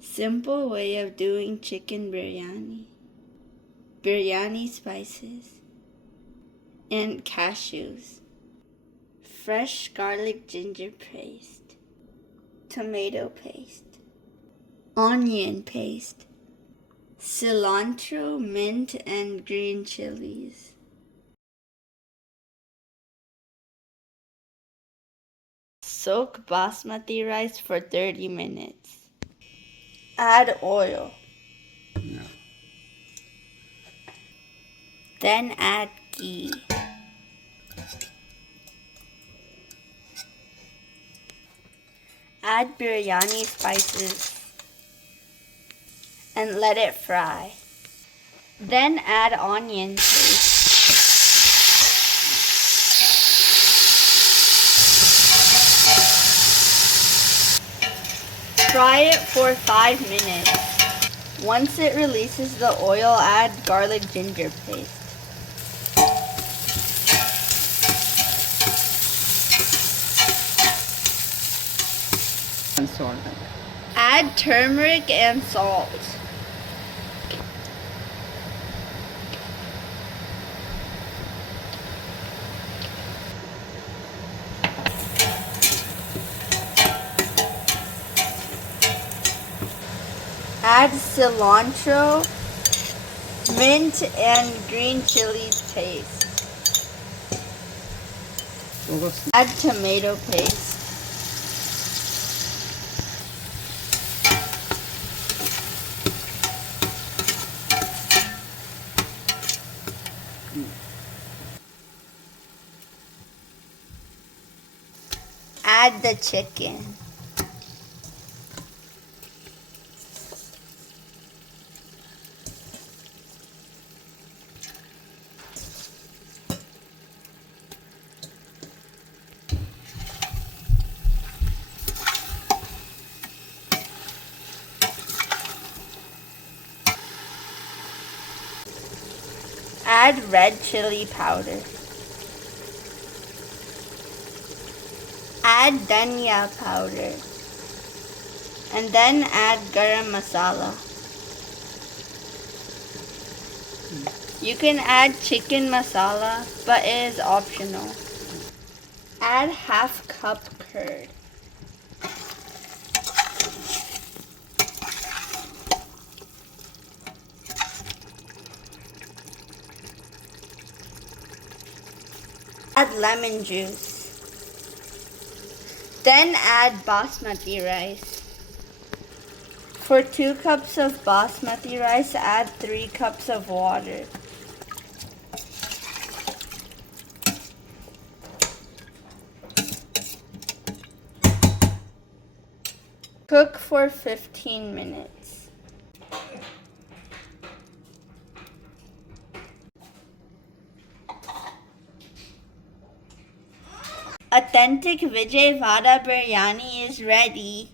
Simple way of doing chicken biryani. Biryani spices and cashews. Fresh garlic ginger paste. Tomato paste. Onion paste. Cilantro, mint, and green chilies. Soak basmati rice for 30 minutes. Add oil. No. Then add ghee. Add biryani spices and let it fry. Then add onion paste. Fry it for 5 minutes. Once it releases the oil, add garlic ginger paste. And salt. Add turmeric and salt. Add cilantro, mint, and green chilies paste. Add tomato paste. Add the chicken. Add red chili powder. Add dhania powder. And then add garam masala. You can add chicken masala, but it is optional. Add half cup curd. Add lemon juice. Then add basmati rice. For 2 cups of basmati rice, add 3 cups of water. Cook for 15 minutes. Authentic Vijayawada biryani is ready.